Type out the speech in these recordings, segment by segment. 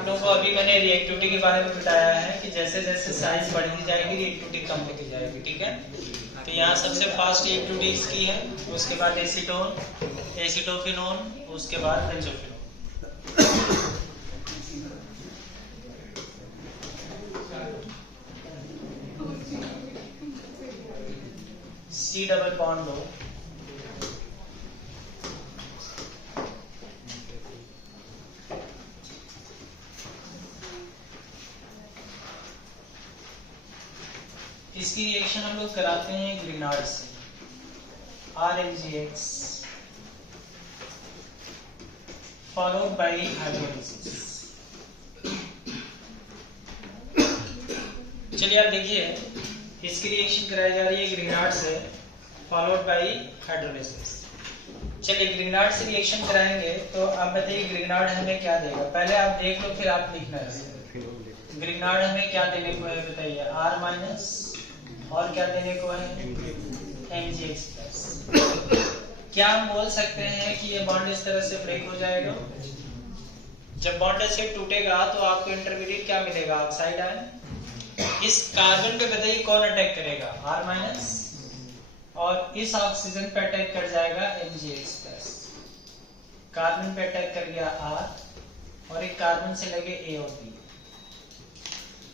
आप लोगों को अभी मैंने रिएक्टिविटी के बारे में बताया है कि जैसे जैसे साइज बढ़ती जाएगी रिएक्टिविटी कम होती जाएगी, ठीक है। तो यहाँ सबसे फास्ट रिएक्टिविटी इसकी है, उसके बाद एसीटोन, एसीटोफिनोन, उसके बाद बेंजोफिनोन। C डबल बॉन्ड लो, इसकी रिएक्शन हम लोग कराते हैं ग्रिग्नार्ड से, RMgX फॉलोड बाय हाइड्रोलिसिस। चलिए आप देखिए, इसकी रिएक्शन कराई जा रही है ग्रिग्नार्ड से फॉलोड बाय हाइड्रोलिसिस। चलिए ग्रिग्नार्ड से रिएक्शन कराएंगे तो आप बताइए ग्रिग्नार्ड हमें क्या देगा। पहले आप देख लो फिर आप लिखना है। ग्रिग्नार्ड हमें क्या देने को है बताइए, R माइनस और क्या देने को है MgX प्लस। क्या हम बोल सकते हैं कि ये बॉन्ड इस तरह से ब्रेक हो जाएगा। जब बॉन्ड ऐसे टूटेगा तो आपको इंटरमीडिएट क्या मिलेगा, ऑक्साइड आयन। इस कार्बन पे बताइए कौन अटैक करेगा, R माइनस, और इस ऑक्सीजन पे अटैक कर जाएगा MgX प्लस। कार्बन पे अटैक कर गया R और एक कार्बन से लगे A और B।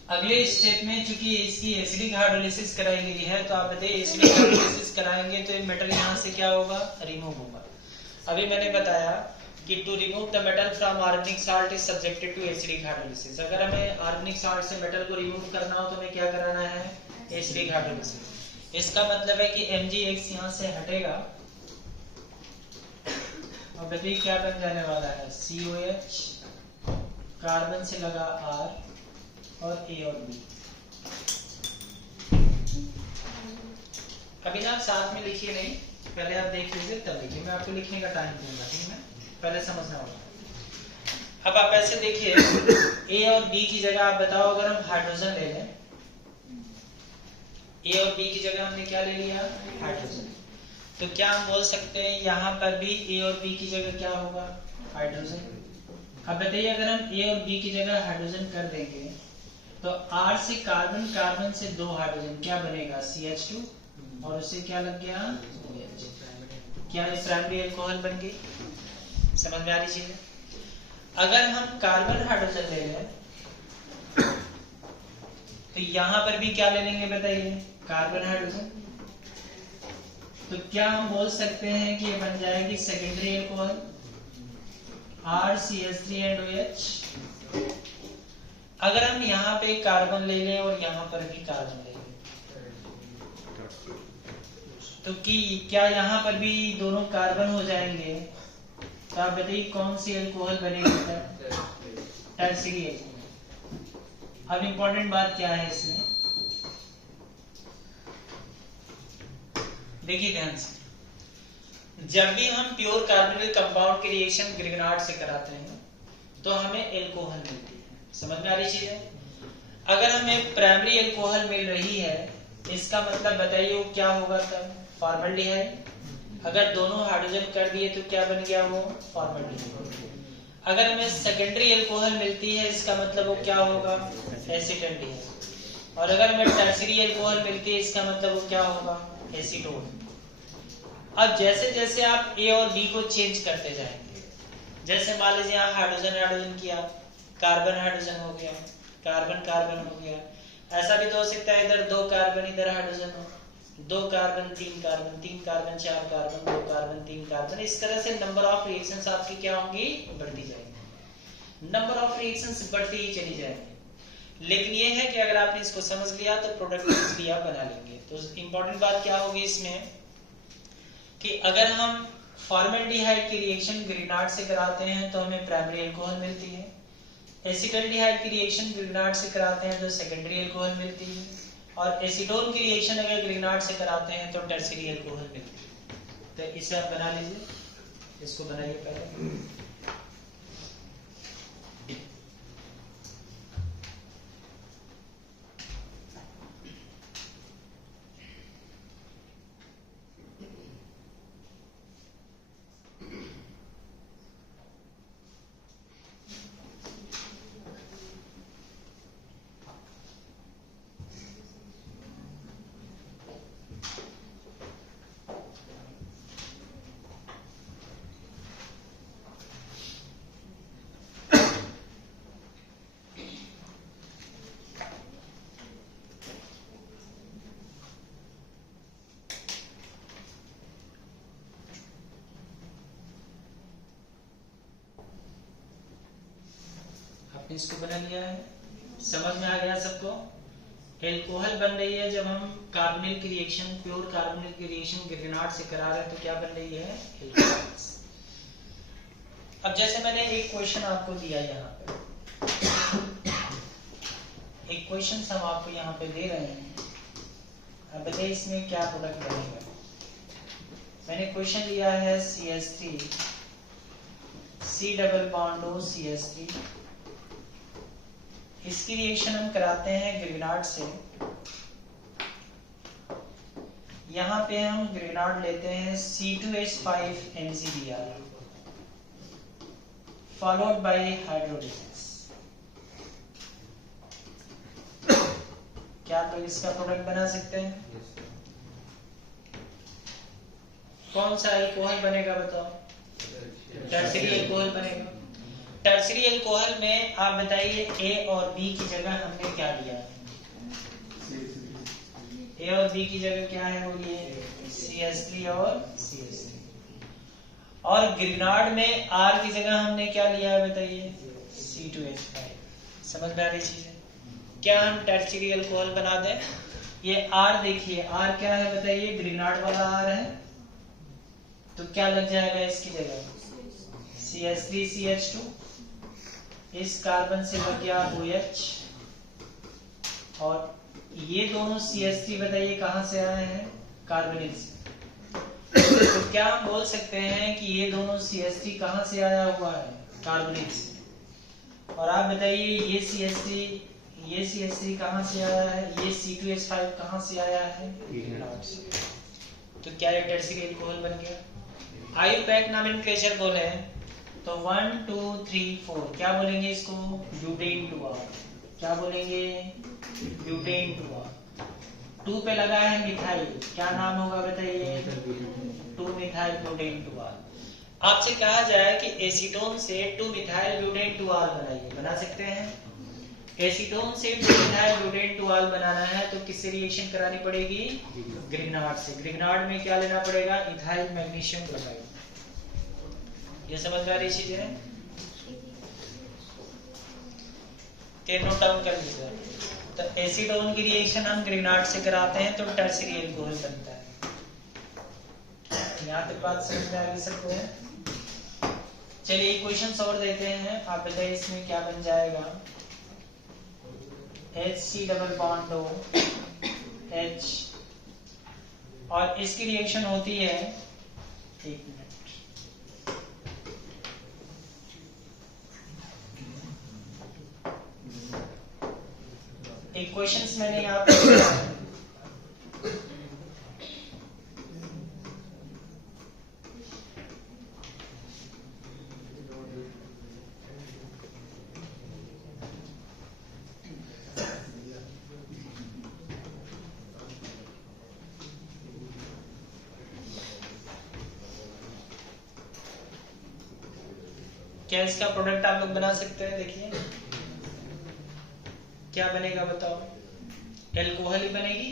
अगले स्टेप में चूंकि इसकी एसिडिक हाइड्रोलिसिस कराई गई है तो आप बताइए एसिडिक हाइड्रोलिसिस कराएंगे तो ये मेटल यहाँ से क्या होगा, रिमूव होगा। अभी मैंने बताया कि to remove the metal from organic salt is subjected to acidic hydrolysis. अगर हमें ऑर्गेनिक सॉल्ट से मेटल को रिमूव करना हो तो हमें क्या कराना है, एसिडिक हाइड्रोलिसिस। इसका मतलब है कि MgX यहाँ से हटेगा और बताइए क्या बन जाने वाला है, COH, कार्बन से लगा R और A और B। अभी ना आप साथ में लिखिए नहीं, पहले आप देख लीजिए तब लिखिए, मैं आपको लिखने का टाइम दूंगा, ठीक है, पहले समझना होगा। अब आप ऐसे देखिए A और B की जगह आप बताओ, अगर हम हाइड्रोजन ले लें, A और B की जगह हमने क्या ले लिया, हाइड्रोजन, तो क्या हम बोल सकते हैं यहाँ पर भी A और B की जगह क्या होगा, हाइड्रोजन। अब बताइए अगर हम A और B की जगह हाइड्रोजन कर देंगे तो R से कार्बन, कार्बन से दो हाइड्रोजन, क्या बनेगा, CH2, और उससे क्या लग गया, OH। क्या ये प्राइमरी अल्कोहल बन गई। समझ में आ रही चीज। अगर हम कार्बन हाइड्रोजन ले लें तो यहां पर भी क्या ले लेंगे बताइए, कार्बन हाइड्रोजन, तो क्या हम बोल सकते हैं कि ये बन जाएगी secondary alcohol, RCH3 and OH। अगर हम यहाँ पे कार्बन ले लें और यहाँ पर भी कार्बन ले लें तो क्या यहाँ पर भी दोनों कार्बन हो जाएंगे, तो आप बताइए कौन सी अल्कोहल बनेगी, टर्शियरी अल्कोहल। अब इंपॉर्टेंट बात क्या है इसमें, देखिए ध्यान से, जब भी हम प्योर कार्बोनिल कंपाउंड की रिएक्शन ग्रिग्नार्ड से कराते हैं तो हमें एल्कोहल मिलती है। समझ में आ रही चीज है। अगर हमें प्राइमरी अल्कोहल मिल रही है इसका मतलब बताइए वो क्या होगा, तब फॉर्मल्डिहाइड। अगर दोनों हाइड्रोजन कर दिए तो क्या बन गया, वो फॉर्मल्डिहाइड। अगर हमें सेकेंडरी अल्कोहल मिलती है इसका मतलब वो क्या होगा, एसीटल्डिहाइड। और अगर हमें टर्शियरी अल्कोहल मिलती है इसका मतलब वो क्या होगा, एसीटोन। अब जैसे जैसे आप A और B को चेंज करते जाएंगे, जैसे मान लीजिए यहाँ हाइड्रोजन हाइड्रोजन किया, कार्बन हाइड्रोजन हो गया, कार्बन कार्बन हो गया, ऐसा भी तो हो सकता है इधर दो कार्बन इधर हाइड्रोजन हो, दो कार्बन तीन कार्बन, तीन कार्बन चार कार्बन, दो कार्बन तीन कार्बन, इस तरह से नंबर ऑफ रिएक्शंस आपकी क्या होंगी, बढ़ती जाएंगी। नंबर ऑफ रिएक्शंस बढ़ती ही चली जाएंगी। लेकिन ये है कि अगर आपने इसको समझ लिया तो प्रोडक्ट भी आप बना लेंगे। तो इंपॉर्टेंट बात क्या होगी इसमें कि अगर हम फॉर्मल्डिहाइड की रिएक्शन ग्रिग्नार्ड से कराते हैं तो हमें प्राइमरी अल्कोहल मिलती है, एसिटल्डिहाइड की रिएक्शन ग्रिग्नार्ड से कराते हैं तो सेकेंडरी अल्कोहल मिलती है, और एसीटोन की रिएक्शन अगर ग्रिग्नार्ड से कराते हैं तो टर्शियरी अल्कोहल मिलती है। तो इसे आप बना लीजिए, इसको बनाइए पहले। इसको बना लिया है। समझ में आ गया सबको? एल्कोहल बन रही है जब हम कार्बोनिल की रिएक्शन, प्योर कार्बोनिल की रिएक्शन ग्रिग्नार्ड से करा रहे हैं तो क्या बन रही है? एल्कोहल। अब जैसे मैंने एक क्वेश्चन आपको दिया, यहाँ पे एक क्वेश्चन हम आपको यहाँ पे दे रहे हैं, अब बताइए इसमें क्या प्रोडक्ट बनेगा। मैंने क्वेश्चन लिया है CH3 C double bond O CH3, इसकी रिएक्शन हम कराते हैं ग्रिग्नार्ड से। यहाँ पे हम ग्रिग्नार्ड लेते हैं C2H5 MgBr followed by hydrolysis। क्या आप लोग इसका प्रोडक्ट बना सकते हैं? कौन सा अल्कोहल बनेगा बताओ? टर्सरी अल्कोहल बनेगा। टर्सरी अल्कोहल में आप बताइए A और B की जगह हमने क्या लिया है? A और B की जगह क्या है? बोलिए CH3 और CH3। और ग्रिग्नार्ड में R की जगह हमने क्या लिया है बताइए? C2H5। समझ में आ रही चीज है? क्या हम टर्सरी अल्कोहल बना दें? ये R देखिए, R क्या है बताइए? ग्रिग्नार्ड वाला R है, तो क्या लग जाएगा इसकी जगह? CH3CH2, इस कार्बन से लग गया OH, और ये दोनों CH3 बताइए कहां से आए हैं? कार्बोनिल से। तो क्या हम बोल सकते हैं कि ये दोनों CH3 कहां से आया हुआ है? कार्बोनिल से। और आप बताइए ये CH3 कहां से आया है? ये C2H5 कहां से आया है? ग्रिग्नार्ड से। तो क्या ये टर्सरी अल्कोहल बन गया? आईयूपैक नॉमेनक्लेचर बोले तो 1 2 3 4 क्या बोलेंगे इसको? Butane 2R। क्या बोलेंगे? Butane 2R। 2 पे लगा है मिथाइल, क्या नाम होगा बताइए? 2 मिथाइल ब्यूटेन 2R। आपसे कहा जाए कि एसीटोन से 2 मिथाइल ब्यूटेन 2R बनाइए, बना सकते हैं? एसीटोन से 2 मिथाइल ब्यूटेन 2R बनाना है तो किससे रिएक्शन करानी पड़ेगी? ग्रिग्नार्ड से। ग्रिग्नार्ड में क्या लेना पड़ेगा? Ethyl magnesium chloride. ये समझ में आ रही चीज है? नोट डाउन कर लीजिए। तो एसीटोन की रिएक्शन हम ग्रिग्नार्ड से कराते हैं तो टर्सरी अल्कोहल बनता है। यहाँ तक बात समझ में आ गई सबको है? चलिए क्वेश्चन और देते हैं, आप बताइए इसमें क्या बन जाएगा? HC double bond O H, और इसकी रिएक्शन होती है, एक मिनट, एक क्वेश्चंस मैंने यहाँ पे क्या इसका प्रोडक्ट आप लोग बना सकते हैं? देखिए क्या बनेगा बताओ? एल्कोहल ही बनेगी।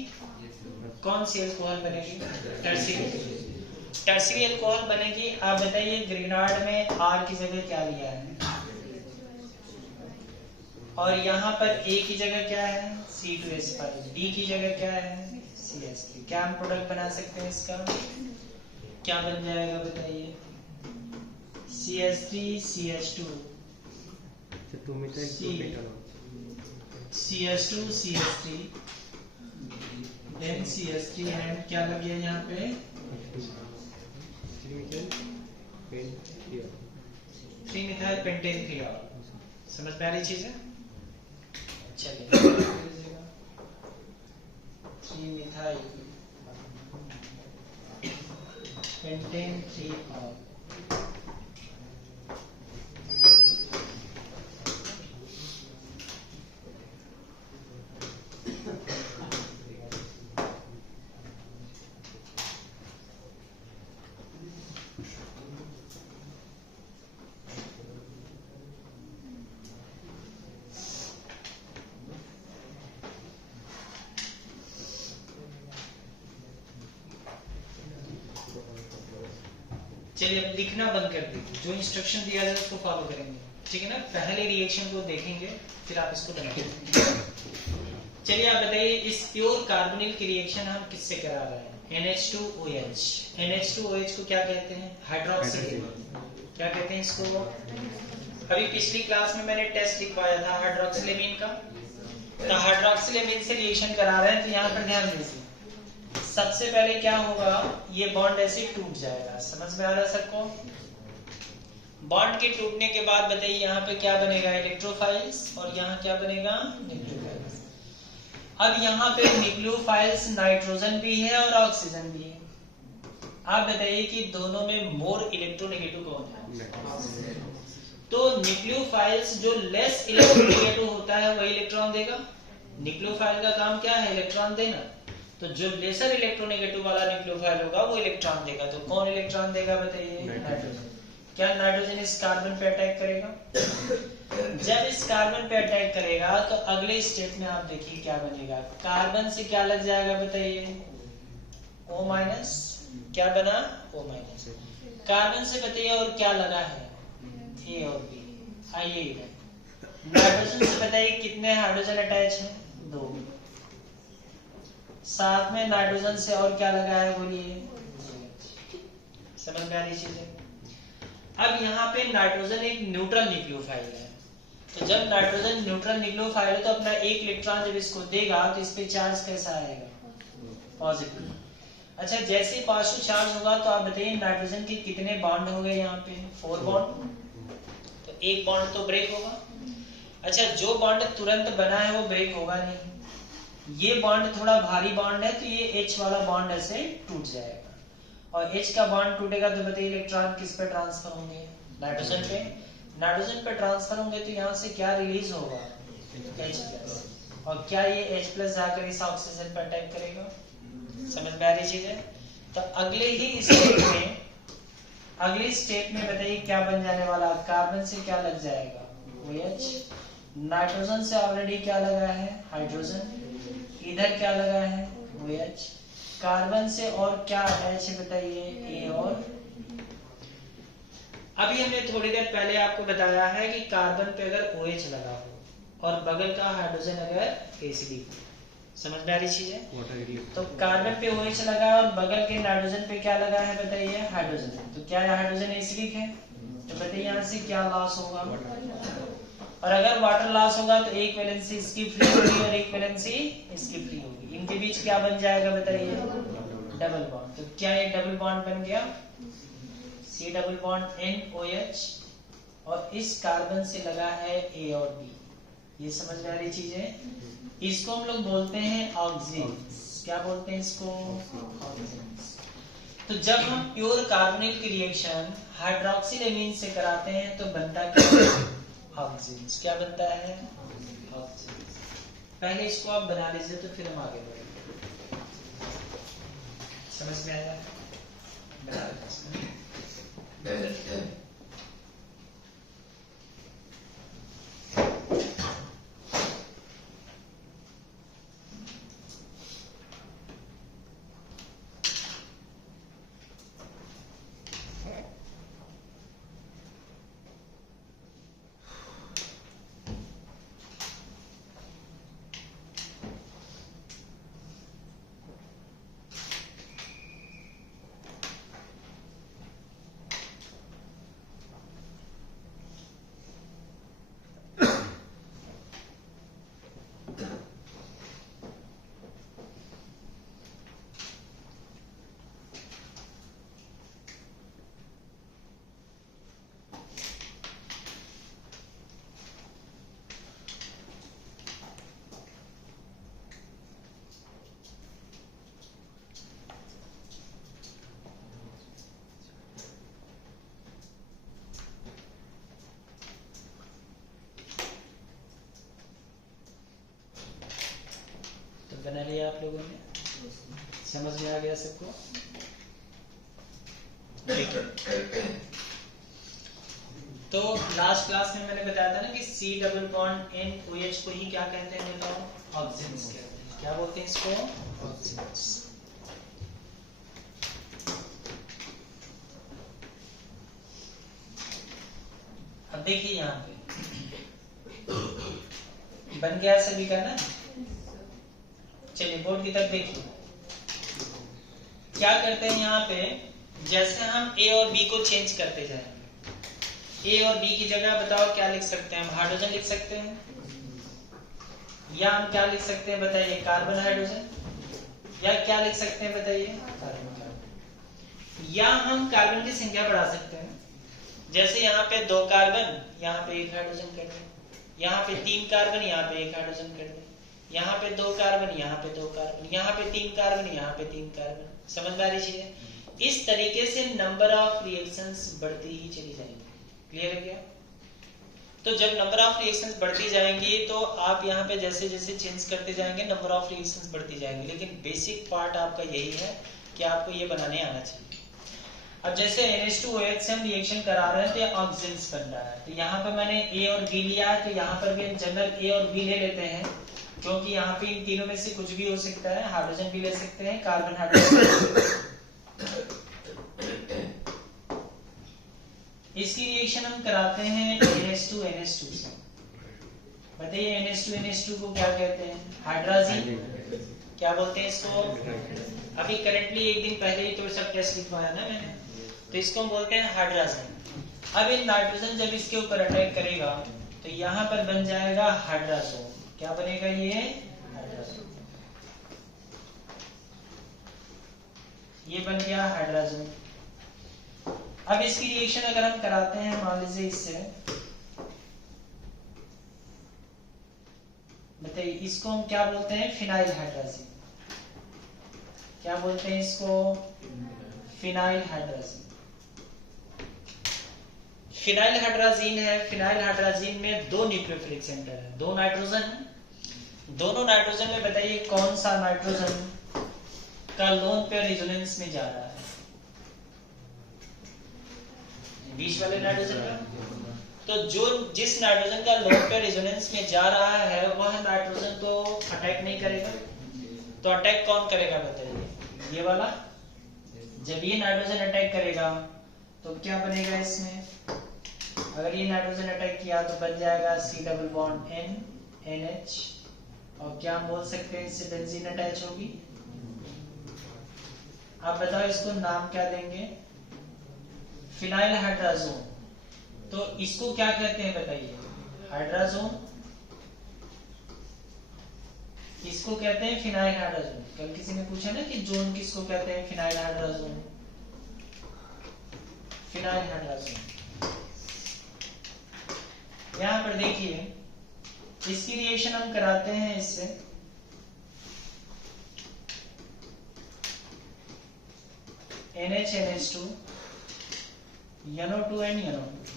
कौन सी एल्कोहल बनेगी? टर्सरी एल्कोहल बनेगी। आप बताइए ग्रिग्नार्ड में R की जगह क्या लिया है? और यहाँ पर A की जगह क्या है? C2H5। B की जगह क्या है? CH3। क्या हम प्रोडक्ट बना सकते हैं इसका? क्या बन जाएगा बताइए? CH3 CH2 CH2 CH3 then CH3 and क्या लग गया यहाँ पे? 3-methyl pentane 3R। समझ में आ रही चीज है? चलिए 3-methyl pentane 3R। चलिए अब लिखना बंद कर दीजिए, जो इंस्ट्रक्शन दिया जाए उसको फॉलो करेंगे। ठीक है ना, पहले रिएक्शन को देखेंगे फिर आप इसको बनाएंगे। चलिए आप बताइए, इस प्योर कार्बोनिल की रिएक्शन हम किससे करा रहे हैं? NH2OH। NH2OH को क्या कहते हैं? हाइड्रोक्सिल। क्या कहते हैं इसको? अभी पिछली क्लास में मैंने टेस्ट लिखवाया था हाइड्रोक्सिलेमीन का, तो हाइड्रोक्सिलेमीन से रिएक्शन करा रहे हैं, तो यहाँ पर ध्यान दीजिए। सबसे पहले क्या होगा, ये बॉन्ड ऐसे टूट जाएगा। समझ में आ रहा है सबको? बॉन्ड के टूटने के बाद बताइए यहाँ पे क्या बनेगा? इलेक्ट्रोफाइल्स, और यहाँ क्या बनेगा? न्यूक्लियोफाइल्स। अब यहाँ पे न्यूक्लियोफाइल्स नाइट्रोजन भी है और ऑक्सीजन भी है। आप बताइए कि दोनों में मोर इलेक्ट्रोनेगेटिव कौन है? तो न्यूक्लियोफाइल्स जो लेस इलेक्ट्रोनेगेटिव होता है वही इलेक्ट्रॉन देगा। न्यूक्लियोफाइल का काम क्या है? इलेक्ट्रॉन देना। तो जो लेसर इलेक्ट्रोनेगेटिव वाला न्यूक्लियोफाइल होगा वो इलेक्ट्रॉन देगा। तो कौन इलेक्ट्रॉन देगा बताइए? नाइट्रोजन। क्या नाइट्रोजन इस कार्बन पे अटैक करेगा? जब इस कार्बन पे अटैक करेगा तो अगले स्टेप में आप देखिए क्या बनेगा। कार्बन से क्या लग जाएगा बताइए? O-। क्या बना? O-। कार्बन से बताइए और क्या लगा है? A और B। आइए इधर नाइट्रोजन से बताइए कितने हाइड्रोजन अटैच हैं? 2। साथ में नाइट्रोजन से और क्या लगा है बोलिए? समझ में आ रही चीजें? अब यहाँ पे नाइट्रोजन एक न्यूट्रल न्यूक्लियोफाइल है, तो जब नाइट्रोजन न्यूट्रल न्यूक्लियोफाइल है तो अपना एक इलेक्ट्रॉन जब इसको देगा तो इस पे चार्ज कैसा आएगा? पॉजिटिव। अच्छा, जैसे पॉजिटिव चार्ज होगा तो आप बताइए नाइट्रोजन के कितने बॉन्ड हो गए यहाँ पे? 4 बॉन्ड। तो एक बॉन्ड तो ब्रेक होगा। अच्छा, जो बॉन्ड तुरंत बना है वो ब्रेक होगा नहीं। ये बॉन्ड थोड़ा भारी बॉन्ड है तो ये H वाला बॉन्ड ऐसे टूट जाएगा, और H का बॉन्ड टूटेगा तो बताइए इलेक्ट्रॉन किस पे ट्रांसफर होंगे? नाइट्रोजन पे। नाइट्रोजन पे ट्रांसफर होंगे तो यहाँ से क्या रिलीज होगा? H+। और क्या ये H+ जाकर इस ऑक्सीजन पे अटैक करेगा? समझ में आ रही चीज है? तो अगले स्टेप में बताइए क्या बन जाने वाला? कार्बन से क्या लग जाएगा? OH। नाइट्रोजन से ऑलरेडी क्या लगा है? हाइड्रोजन। इधर क्या लगा है? OH। कार्बन से और क्या अटैच है बताइए? A और। अभी हमने थोड़ी देर पहले आपको बताया है कि कार्बन पे अगर OH लगा हो और बगल का हाइड्रोजन अगर एसिडिक हो। समझ में आ रही चीज है? तो कार्बन पे OH लगा और बगल के नाइट्रोजन पे क्या लगा है बताइए? हाइड्रोजन। तो क्या हाइड्रोजन एसिडिक है? तो बताइए यहाँ से क्या लॉस होगा? और अगर वाटर लॉस होगा तो एक वैलेंसी इसकी फ्री होगी और एक वैलेंसी इसकी फ्री होगी। इनके बीच क्या बन जाएगा बताइए? Double bond. तो क्या ये डबल बॉन्ड बन गया? C डबल बॉन्ड NOH, और इस कार्बन से लगा है A और B। ये समझ में आ रही चीज है? इसको हम लोग बोलते हैं ऑक्सीजन्स। क्या बोलते हैं इसको? ऑक्सीजन्स। तो जब हम प्योर कार्बोनिल की रिएक्शन हाइड्रोक्सिलेमीन से कराते हैं तो बनता क्या? ऑक्सीजन्स। क्या बनता है? ऑक्सीजन्स। पहले इसको आप बना लीजिए तो फिर हम आगे बढ़ेंगे। समझ में आया? बना लीजिए। बना लिया आप लोगों ने? समझ में आ गया सबको? तो लास्ट क्लास में मैंने बताया था ना कि C डबल बॉन्ड NOH को ही क्या कहते हैं बताओ? ऑक्सीजन्स कहते हैं। क्या बोलते हैं इसको? ऑक्सीजन्स। अब देखिए यहाँ पे बन गया सभी का ना? चलिए बोर्ड की तरफ देखिए, क्या करते हैं यहाँ पे, जैसे हम ए और बी को चेंज करते जाएंगे, ए और बी की जगह बताओ क्या लिख सकते हैं हम? हाइड्रोजन लिख सकते हैं, या हम क्या लिख सकते हैं बताइए? कार्बन हाइड्रोजन, या क्या लिख सकते हैं बताइए? कार्बन। या हम कार्बन की संख्या बढ़ा सकते हैं, जैसे यहाँ पे 2 कार्बन, यहाँ पे 1 हाइड्रोजन कर दें, यहाँ पे 3 कार्बन, यहाँ पे 1 हाइड्रोजन कर दें, यहाँ पे 2 कार्बन, यहाँ पे 2 कार्बन, यहाँ पे 3 कार्बन, यहाँ पे 3 कार्बन। समझदारी चीज है। इस तरीके से नंबर ऑफ रिएक्शंस बढ़ती ही चली जाएंगी। क्लियर है क्या? तो जब नंबर ऑफ रिएक्शंस बढ़ती जाएंगी तो आप यहाँ पे जैसे जैसे चेंज करते जाएंगे नंबर ऑफ रिएक्शंस बढ़ती जाएंगी, लेकिन बेसिक पार्ट आपका यही है कि आपको ये बनाने आना चाहिए। अब जैसे NH2OH से हम रिएक्शन करा रहे हैं तो ये ऑक्सीजन्स बन रहा है, तो यहाँ पे मैंने A और B लिया है, तो यहाँ पर भी हम जनरल A और B ले लेते हैं, क्योंकि यहाँ पे इन तीनों में से कुछ भी हो सकता है। हाइड्रोजन भी ले सकते हैं, कार्बन हाइड्रोजन। इसकी रिएक्शन हम कराते हैं NH2NH2 से। बताइए NH2NH2 को क्या कहते हैं? हाइड्राजीन। क्या बोलते हैं इसको? अभी करंटली एक दिन पहले ही तो सब टेस्ट लिखवाया ना मैंने, तो इसको हम बोलते हैं हाइड्राजीन। अब ये नाइट्रोजन जब इसके ऊपर अटैक करेगा तो यहाँ पर बन जाएगा हाइड्राजोन। क्या बनेगा ये? हाइड्राजोन। ये बन गया हाइड्राजोन। अब इसकी रिएक्शन अगर हम कराते हैं मान लीजिए इससे, बताइए इसको हम क्या बोलते हैं? Phenyl hydrazine. क्या बोलते हैं इसको? Phenyl hydrazine. फिनाइल हाइड्राजीन है। फिनाइल हाइड्राजीन में 2 न्यूक्लियोफिलिक सेंटर है, 2 नाइट्रोजन है। दोनों नाइट्रोजन में बताइए कौन सा नाइट्रोजन का लोन पेयर रेजोनेंस में जा रहा है? बीच वाले नाइट्रोजन का। तो जो जिस नाइट्रोजन का लोन पेयर रेजोनेंस में जा रहा है वह नाइट्रोजन तो अटैक नहीं करेगा, तो अटैक कौन करेगा बताइए? ये वाला। जब ये नाइट्रोजन अटैक करेगा तो क्या बनेगा इसमें? अगर ये नाइट्रोजन अटैक किया तो बन जाएगा C double bond N NH, और क्या हम बोल सकते हैं इससे बेंजीन अटैच होगी। आप बताओ इसको नाम क्या देंगे? Phenyl hydrazone. तो इसको क्या कहते हैं बताइए? हाइड्राजोन। इसको कहते हैं फिनाइल हाइड्राजोन। कल किसी ने पूछा ना कि जोन किसको कहते हैं? Phenyl hydrazone. Phenyl hydrazone. यहां पर देखिए इसकी रिएक्शन हम कराते हैं इससे, NH2 NO2 and NO2।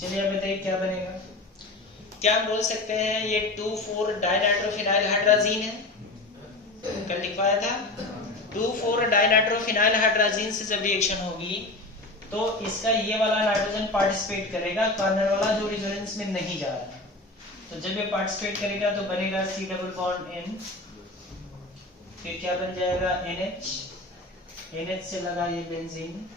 चलिए अब बताइए क्या बनेगा? क्या हम बोल सकते हैं ये 2,4 डाइनाइट्रोफिनाइल हाइड्राजीन है? कल लिखवाया था 2,4 डाइनाइट्रोफिनाइल हाइड्राजीन से जब रिएक्शन होगी तो इसका ये वाला नाइट्रोजन पार्टिसिपेट करेगा, कॉर्नर वाला जो रेजोनेंस में नहीं जा रहा। तो जब ये पार्टिसिपेट करेगा तो बनेगा C डबल बॉन्ड N, फिर क्या बन जाएगा? NH। NH से लगा ये बेंजीन,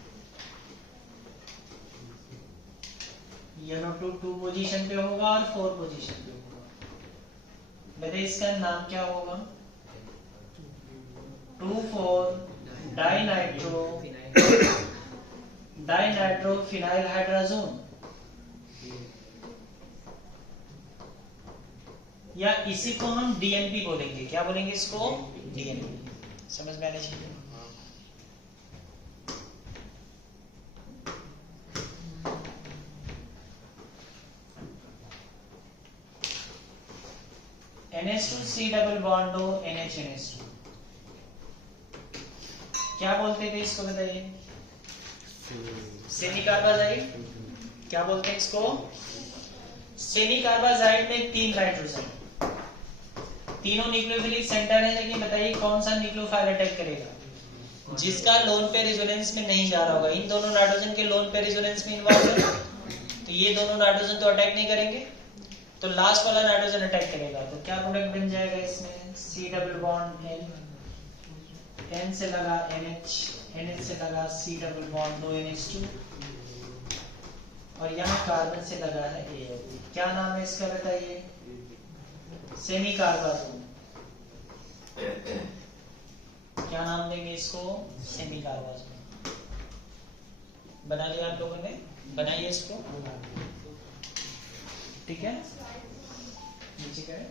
NO2 2 पोजीशन पे होगा और 4 पोजीशन पे होगा। बताइए इसका नाम क्या होगा? 2,4 डाइनाइट्रोफिनाइल हाइड्राजोन, या इसी को हम DNP बोलेंगे। क्या बोलेंगे इसको? DNP। समझ में आना चाहिए। NH2 C डबल बॉन्ड हो NH2। क्या बोलते थे इसको बताइए? Semi carbazide. क्या बोलते हैं इसको? सेमी कार्बाजाइड में 3 नाइट्रोजन, तीनों न्यूक्लियोफिलिक सेंटर है, लेकिन बताइए कौन सा न्यूक्लियोफाइल अटैक करेगा? जिसका लोन पेयर रेजोनेंस में नहीं जा रहा होगा। इन दोनों नाइट्रोजन के लोन पेयर रेजोनेंस में इन्वॉल्व है, तो ये दोनों नाइट्रोजन तो अटैक नहीं करेंगे, तो लास्ट वाला नाइट्रोजन अटैक करेगा। तो क्या प्रोडक्ट बन जाएगा इसमें? C double bond N, N से लगा NH, NH से लगा C डबल बॉन्ड 2 NH2, और यहाँ कार्बन से लगा है A। क्या नाम है इसका बताइए? सेमी कार्बाजोन। क्या नाम देंगे इसको? सेमी कार्बाजोन। बना लिया आप लोगों ने? बनाइए इसको, ठीक है। नीचे करें।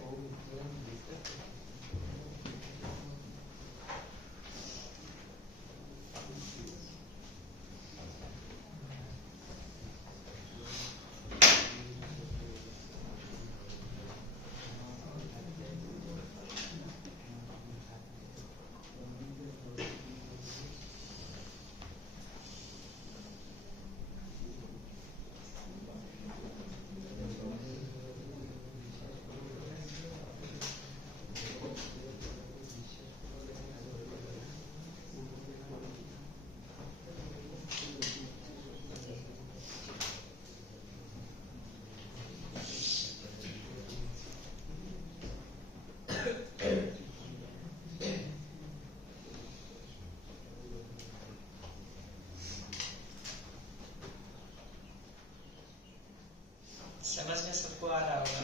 समझ में सबको आ रहा होगा?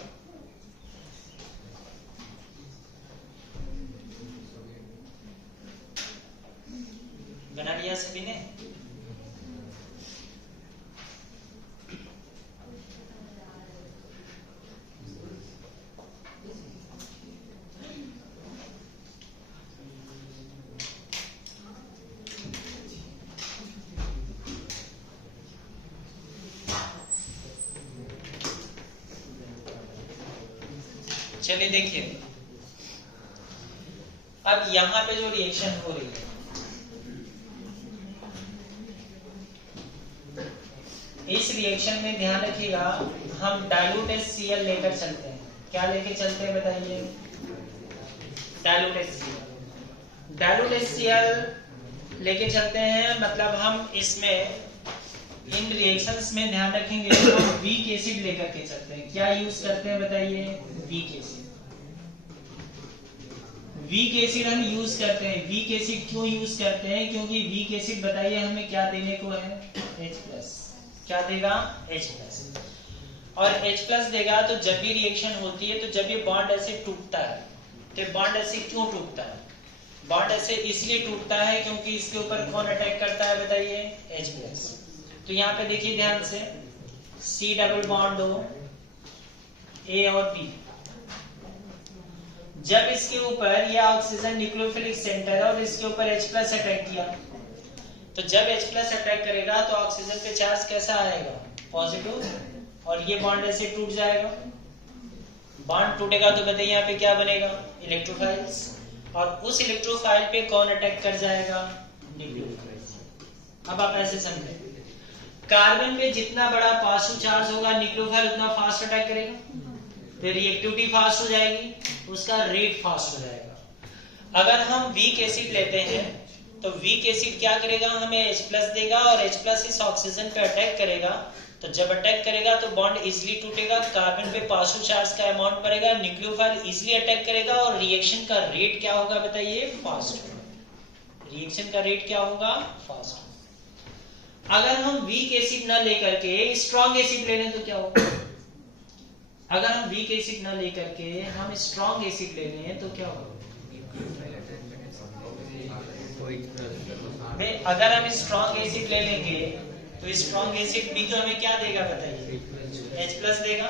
बना लिया सभी ने? चलिए देखिए, अब यहां पे जो रिएक्शन हो रही है, इस रिएक्शन में ध्यान रखिएगा, हम डाइल्यूट HCl लेकर चलते हैं। क्या लेके चलते हैं बताइए? Dilute HCl। डाइल्यूट HCl लेके चलते हैं, मतलब हम इसमें इन रिएक्शंस में ध्यान रखेंगे हम वीक एसिड लेकर के चलते हैं। क्या यूज करते हैं बताइए? Weak acid. वीक एसिड हम यूज करते हैं। वीक एसिड क्यों यूज करते हैं? क्योंकि वीक एसिड बताइए हमें क्या देने को है? H+। क्या देगा? H+। और H+ देगा तो जब भी रिएक्शन होती है, तो जब ये बॉन्ड ऐसे टूटता है, तो बॉन्ड ऐसे क्यों टूटता है? बॉन्ड ऐसे इसलिए टूटता है क्योंकि इसके ऊपर कौन अटैक करता है बताइए? H+। तो यहाँ पे देखिए ध्यान से, C डबल बॉन्ड हो A और B, जब इसके ऊपर ये ऑक्सीजन न्यूक्लियोफिलिक सेंटर है और इसके ऊपर H+ अटैक किया, तो जब H+ अटैक करेगा तो ऑक्सीजन पे चार्ज कैसा आएगा? पॉजिटिव, और ये बॉन्ड ऐसे टूट जाएगा। बॉन्ड टूटेगा तो बताइए यहाँ पे क्या बनेगा? इलेक्ट्रोफाइल्स, और उस इलेक्ट्रोफाइल पे कौन अटैक कर जाएगा? न्यूक्लियोफाइल। अब आप ऐसे समझे, कार्बन पे जितना बड़ा पॉजिटिव चार्ज होगा, न्यूक्लियोफाइल उतना फास्ट अटैक करेगा, तो रिएक्टिविटी फास्ट हो जाएगी, उसका रेट फास्ट हो जाएगा। अगर हम वीक एसिड लेते हैं तो वीक एसिड क्या करेगा? हमें H+ देगा और H+ इस ऑक्सीजन पे अटैक करेगा, तो जब अटैक करेगा तो बॉन्ड इजीली टूटेगा, कार्बन पे पॉजिटिव चार्ज का अमाउंट बढ़ेगा, न्यूक्लियोफाइल इजीली अटैक करेगा, और रिएक्शन का रेट क्या होगा बताइए? फास्ट होगा। रिएक्शन का रेट क्या होगा? फास्ट। अगर हम वीक एसिड ना लेकर के स्ट्रॉन्ग एसिड ले लें तो क्या होगा? अगर हम वीक एसिड ना लेकर के हम स्ट्रॉन्ग एसिड ले लें तो क्या होगा? अगर हम स्ट्रॉन्ग एसिड ले लेंगे तो स्ट्रॉन्ग एसिड भी तो हमें क्या देगा बताइए? H+ देगा,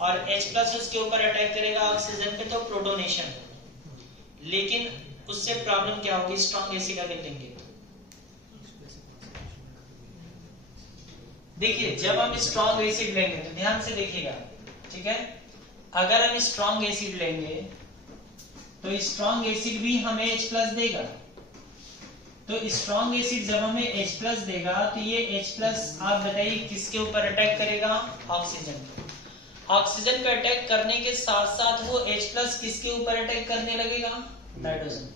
और H+ उसके ऊपर अटैक करेगा ऑक्सीजन पे, तो प्रोटोनेशन। लेकिन उससे प्रॉब्लम क्या होगी? स्ट्रॉन्ग एसिड अगर लेंगे, देखिए जब हम स्ट्रॉन्ग एसिड लेंगे तो ध्यान से देखिएगा, ठीक है। अगर हम स्ट्रॉन्ग एसिड लेंगे तो स्ट्रॉन्ग एसिड भी हमें H+ देगा, तो स्ट्रॉन्ग एसिड जब हमें H+ देगा तो ये H+ आप बताइए किसके ऊपर अटैक करेगा? ऑक्सीजन। ऑक्सीजन पे अटैक करने के साथ साथ वो H+ किसके ऊपर अटैक करने लगेगा? नाइट्रोजन।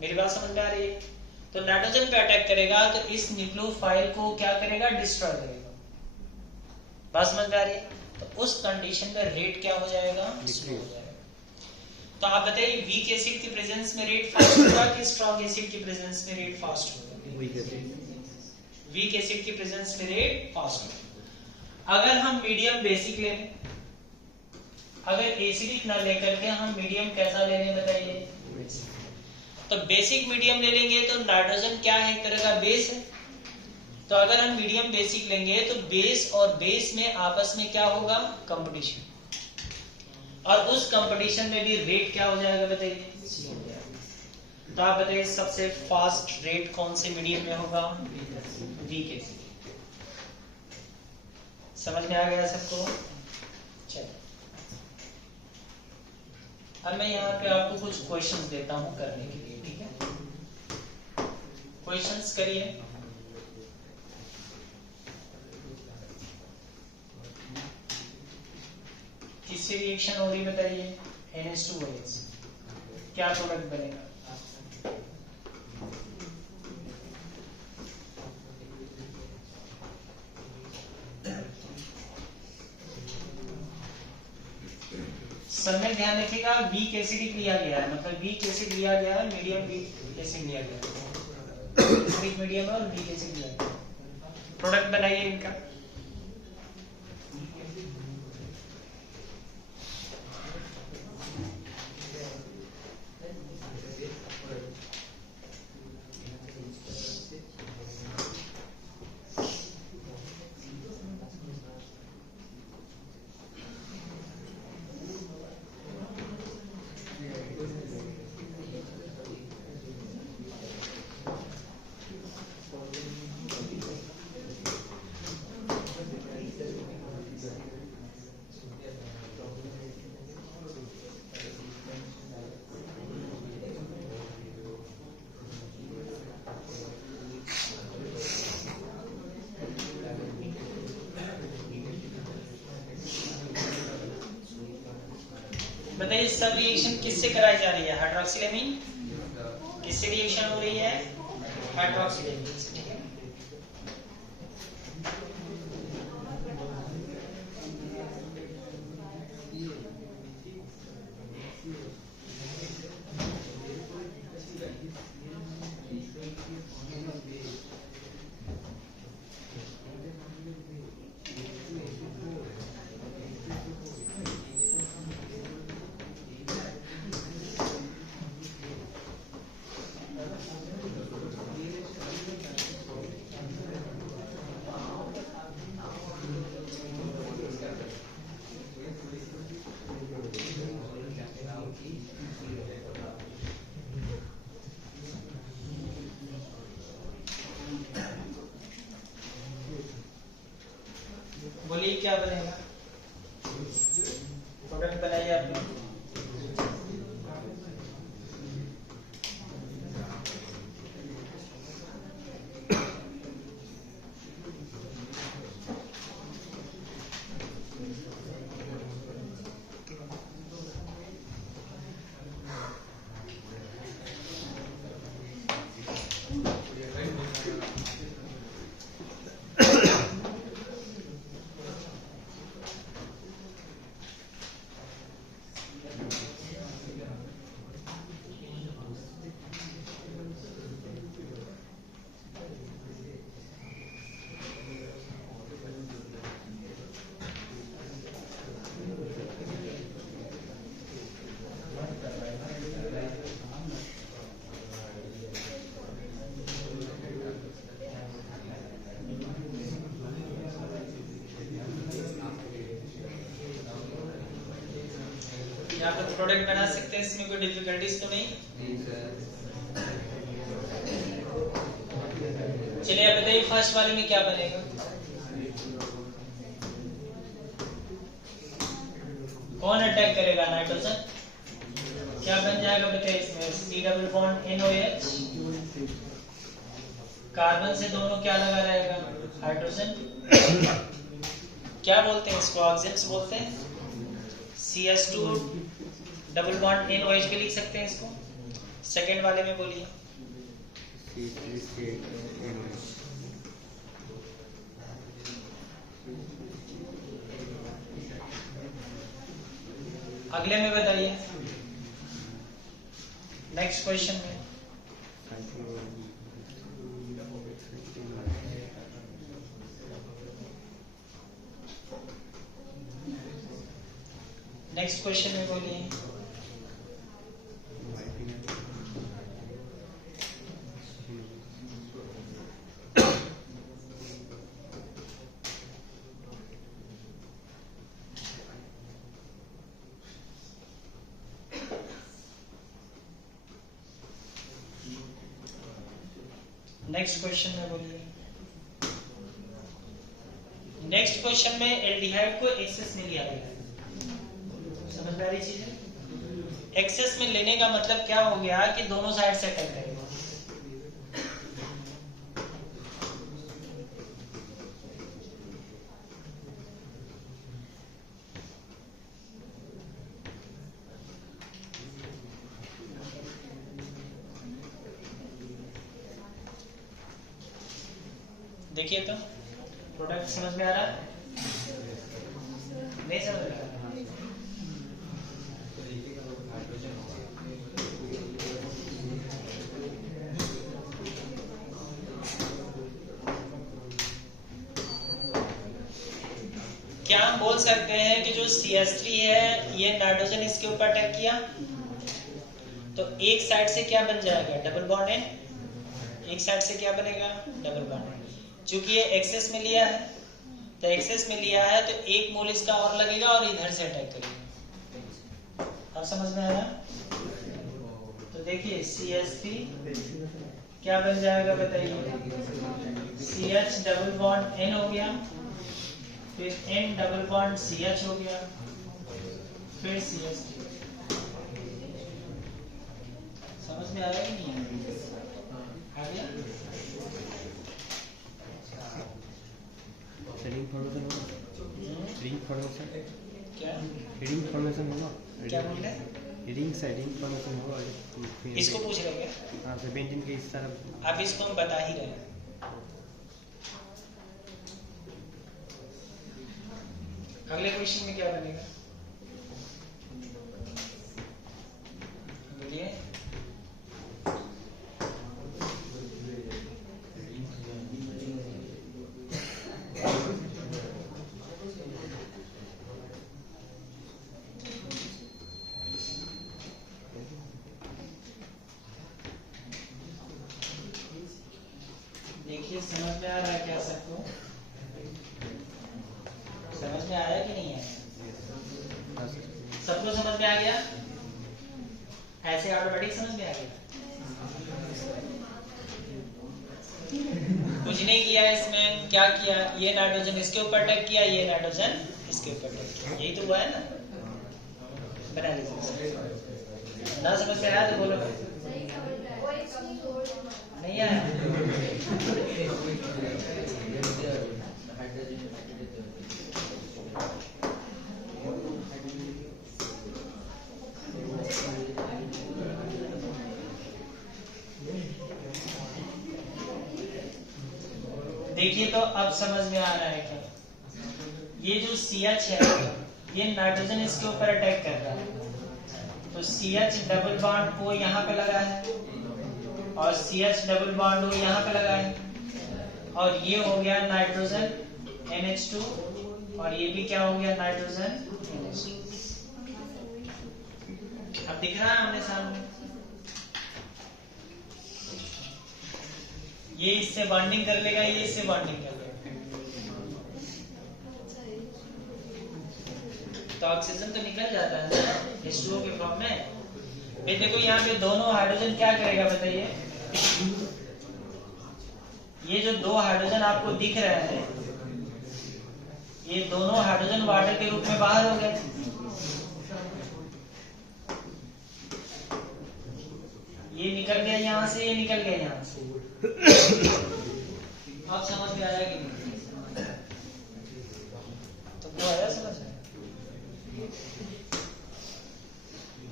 मेरी बात समझ में आ रही है? तो नाइट्रोजन पे अटैक करेगा तो इस न्यूक्लियोफाइल को क्या करेगा? डिस्ट्रॉय करेगा। बात समझ में आ रही है? तो उस कंडीशन में रेट क्या हो जाएगा? स्लो हो जाएगा। तो आप बताइए वीक एसिड की प्रेजेंस में रेट फास्ट होगा कि स्ट्रॉन्ग एसिड की प्रेजेंस में रेट फास्ट होगा? वीक एसिड की प्रेजेंस में रेट फास्ट होगा। अगर हम मीडियम बेसिक ले लें, अगर एसिडिक ना लेकर के हम मीडियम कैसा ले लें बताइए, तो बेसिक मीडियम ले लेंगे तो नाइट्रोजन क्या है, एक तरह का बेस है। तो अगर हम मीडियम बेसिक लेंगे तो बेस और बेस में आपस में क्या होगा, कंपटीशन, और उस कंपटीशन में भी रेट क्या हो जाएगा बताइए, तो आप बताइए सबसे फास्ट रेट कौन से मीडियम में होगा, वीक एसिड। समझ में आ गया सबको? चलो अब मैं यहाँ पे आपको कुछ क्वेश्चंस देता हूँ करने के लिए, ठीक है? क्वेश्चंस करिए। किससे रिएक्शन हो रही बताइए, NH2OH, क्या प्रोडक्ट बनेगा, समय ध्यान रखिएगा, वीक एसिडिक लिया गया है, मतलब वीक एसिड लिया गया है, मीडियम वीक एसिड लिया गया है, एसिडिक मीडियम और वीक एसिड लिया गया। प्रोडक्ट बनाइए इनका। बताइए सब रिएक्शन किससे कराई जा रही है, हाइड्रोक्सिलेमीन। किससे रिएक्शन हो रही है, हाइड्रोक्सिलेमीन से, ठीक है? बोलिए क्या बनेगा, प्रोडक्ट बनाइए आपने। यहाँ पर प्रोडक्ट बना सकते हैं, इसमें कोई डिफिकल्टीज तो नहीं। चलिए आप बताइए फर्स्ट वाले में क्या बनेगा, कौन अटैक करेगा, नाइट्रोजन। क्या बन जाएगा बताइए इसमें, C double bond NOH, carbon से दोनों क्या लगा रहेगा, हाइड्रोजन। क्या बोलते हैं इसको, ऑक्सीजन बोलते हैं। CS2 डबल बॉन्ड NOH भी लिख सकते हैं इसको। सेकेंड वाले में बोलिए, अगले में बताइए, नेक्स्ट क्वेश्चन में। नेक्स्ट क्वेश्चन में बोलिए। नेक्स्ट क्वेश्चन में बोलिए। नेक्स्ट क्वेश्चन में एल्डिहाइड को एक्सेस में लिया गया है। समझ में आ रही चीज है? एक्सेस में लेने का मतलब क्या हो गया कि दोनों साइड से अटैक करेगा। देखिए तो प्रोडक्ट समझ में आ रहा है? नहीं समझ में आ रहा? क्या हम बोल सकते हैं कि जो CH3 है ये नाइट्रोजन इसके ऊपर अटैक किया तो एक साइड से क्या बन जाएगा? डबल बॉन्ड है। एक साइड से क्या बनेगा? Double bond. क्योंकि ये एक्सेस में लिया है तो एक्सेस में लिया है तो एक मोल इसका और लगेगा और इधर से अटैक करेगा। अब समझ में आया? तो देखिए CH3 क्या बन जाएगा बताइए? CH डबल बॉन्ड N हो गया, फिर N डबल बॉन्ड CH हो गया, फिर CH3। समझ में आ रहा है कि नहीं? आ गया? हेडिंग फॉर्मेशन होगा। हेडिंग फॉर्मेशन क्या? हेडिंग फॉर्मेशन होगा। क्या बोल रहे हैं? हेडिंग से हेडिंग फॉर्मेशन होगा। इसको पूछ रहे हैं क्या? हाँ, तो बेंजीन के इस तरफ आप इसको हम बता ही रहे हैं। अगले क्वेश्चन में क्या बनेगा? बोलिए। देखिए समझ में आ रहा है क्या सबको? समझ में आया कि नहीं आया? सबको समझ में आ गया? ऐसे ऑटोमेटिक समझ में आ गया? कुछ नहीं किया इसमें। क्या किया? ये नाइट्रोजन इसके ऊपर अटैक किया, ये नाइट्रोजन इसके ऊपर अटैक किया। यही तो हुआ है ना? बना लीजिए। ना समझ में आया तो बोलो। नहीं आया? देखिए तो अब समझ में आ रहा है क्या? ये जो CH है ये नाइट्रोजन इसके ऊपर अटैक कर रहा है तो CH डबल बॉन्ड O यहाँ पे लगा है और CH डबल बॉन्ड O यहाँ पे लगा है और ये हो गया नाइट्रोजन NH2 और ये भी क्या हो गया? Nitrogen NH2। अब दिख रहा है हमने सामने? ये इससे बॉन्डिंग कर लेगा, ये इससे बॉन्डिंग कर लेगा तो ऑक्सीजन तो निकल जाता है ना H2O के फॉर्म में। फिर देखो यहाँ पे दोनों हाइड्रोजन क्या करेगा बताइए? ये जो दो हाइड्रोजन आपको दिख रहे हैं ये दोनों हाइड्रोजन वाटर के रूप में बाहर हो गए। ये निकल गया यहाँ से, ये निकल गया यहाँ से। आप समझ में आया कि नहीं? तो वो आया समझ में?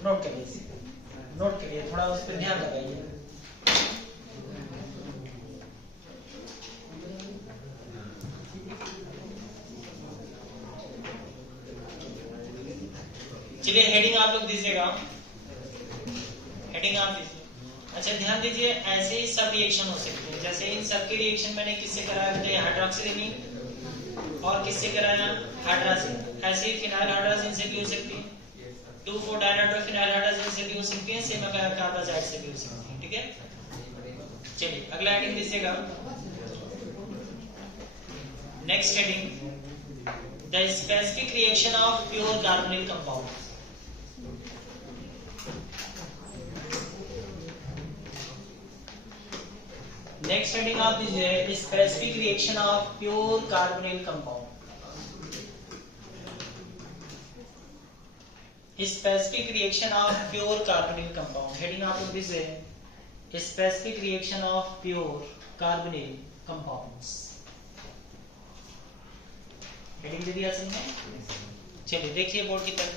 नोट करिए, नोट करिए, थोड़ा उस पर ध्यान लगाइए। चलिए हेडिंग आप लोग दीजिएगा। हेडिंग आप दीजिए। अच्छा ध्यान दीजिए, ऐसे ही सब रिएक्शन हो सकते हैं। जैसे इन सबके रिएक्शन मैंने किससे कराया थे? हाइड्रोक्सिलीन। और किससे कराया? हाइड्राजीन। ऐसे ही फिनाइल हाइड्राजीन से भी हो सकती है। 2,4 डायनाइट्रोफिनाइल हाइड्रोजन से भी हो सकती है, सेम कार्बाजाइड से भी हो सकती है। ठीक है, चलिए अगला हेडिंग दीजिएगा। Next heading, the specific reaction of pure carbonyl compound. Next heading आप दीजिए specific reaction of pure carbonyl compound. Specific reaction of pure carbonyl compound, heading आप लोग दीजिए specific reaction of pure carbonyl compounds. Heading दे दिया समझे? चलिए देखिए बोर्ड की तरफ।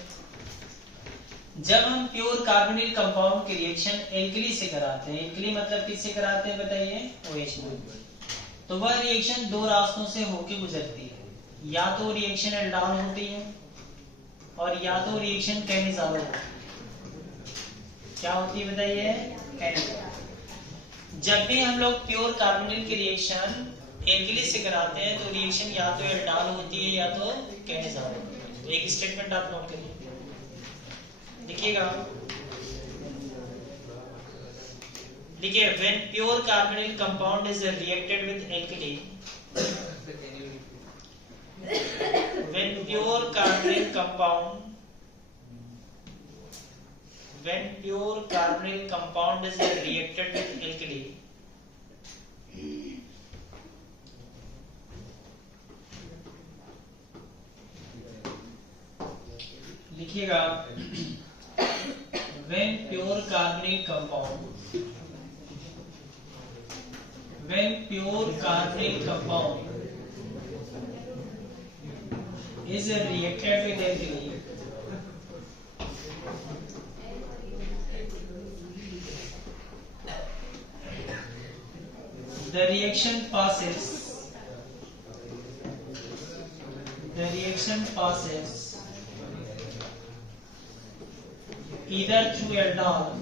जब हम प्योर कार्बोनिल कंपाउंड की रिएक्शन एल्कली से कराते हैं, एल्कली मतलब किससे कराते हैं बताइए? OH में। तो वह रिएक्शन दो रास्तों से होकर गुजरती है, या तो रिएक्शन एल्डाल होती है और या तो रिएक्शन कैनिज़ारो होती है। क्या होती है बताइए? कैनिज़ारो। जब भी हम लोग प्योर कार्बोनिल की रिएक्शन एल्कली से कराते हैं तो रिएक्शन या तो एल्डाल होती है या तो कैनिज़ारो होती है। तो एक स्टेटमेंट आप नोट करिए, लिखिएगा, देखिए when pure carbonyl compound is reacted with alkali, when pure carbonyl compound is reacted with alkali, लिखिएगा when pure carbonyl compound is reacted with alkali, the reaction passes either through aldol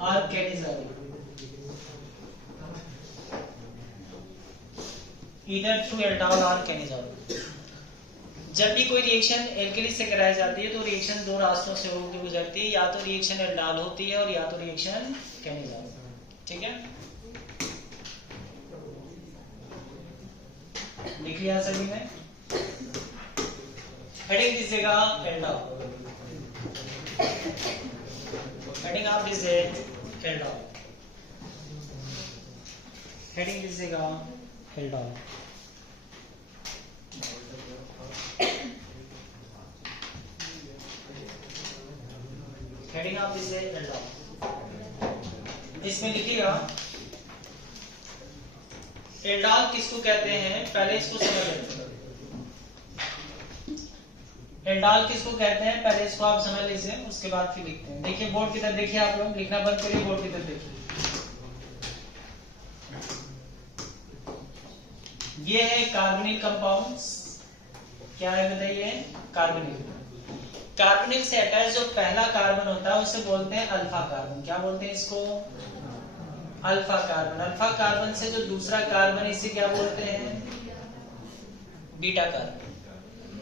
or Cannizzaro, जब भी कोई reaction alkali से कराई जाती है तो reaction दो रास्तों से होकर गुजरती है, या तो रिएक्शन एल्डाल होती है और या तो रिएक्शन कैनिज़ारो। ठीक है, लिख लिया सभी ने? हेडिंग दीजिएगा एल्डाल, हेडिंग आप दीजिए एल्डाल, हेडिंग दीजिएगा एल्डाल। हेडिंग आप दीजिए एल्डाल। इसमें लिखिएगा एल्डाल किसको कहते हैं, पहले इसको समझ लीजिए। एल्डाल किसको कहते हैं पहले इसको आप समझ लीजिए, उसके बाद फिर लिखते हैं। देखिए बोर्ड की तरफ देखिए, आप लोग लिखना बंद करिए, बोर्ड की तरफ देखिए। ये है कार्बोनिल कंपाउंड्स। क्या है बताइए? कार्बोनिल। कार्बोनिल से अटैच जो पहला कार्बन होता है उसे बोलते हैं अल्फा कार्बन। क्या बोलते हैं इसको? Alpha carbon. अल्फा कार्बन से जो दूसरा कार्बन इसे क्या बोलते हैं? Beta carbon.